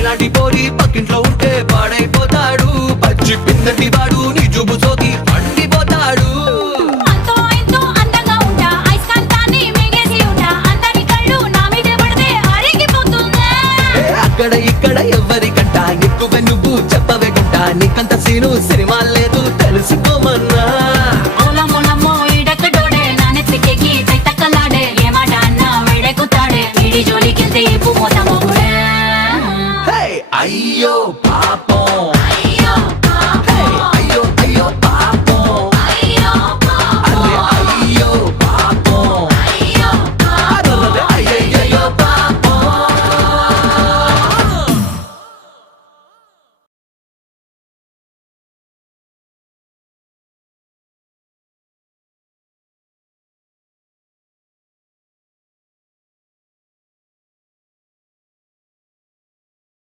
నీలాంటి పోరి పక్కింట్లో ఉంటే పాడైపోతాడు. పచ్చి పిందటి వాడు నీ జుబు సోకి పండిపోతాడు. అంతో ఇంతో అందంగా ఉంటా, ఐస్కాంతాన్ని మింగేసి ఉంటా, అందరి కళ్ళు నా మీదే పడితే అరిగిపోతుందా. అక్కడ ఇక్కడ ఎవరికంట ఎక్కువ నువ్వు చెప్పవే గుంట. నీకంత సీను సినిమా లేదు తెలుసుకోమన్నా. ఓలమ్మో ఈడెక్కడోడే నా నెత్తికెక్కి తైతక్కలాడే, ఏ మాట అన్నా వేడెక్కుతాడే, వీడి జోలికెళ్తే ఇప్పు మోత మొగుడే. అయ్యో పాపం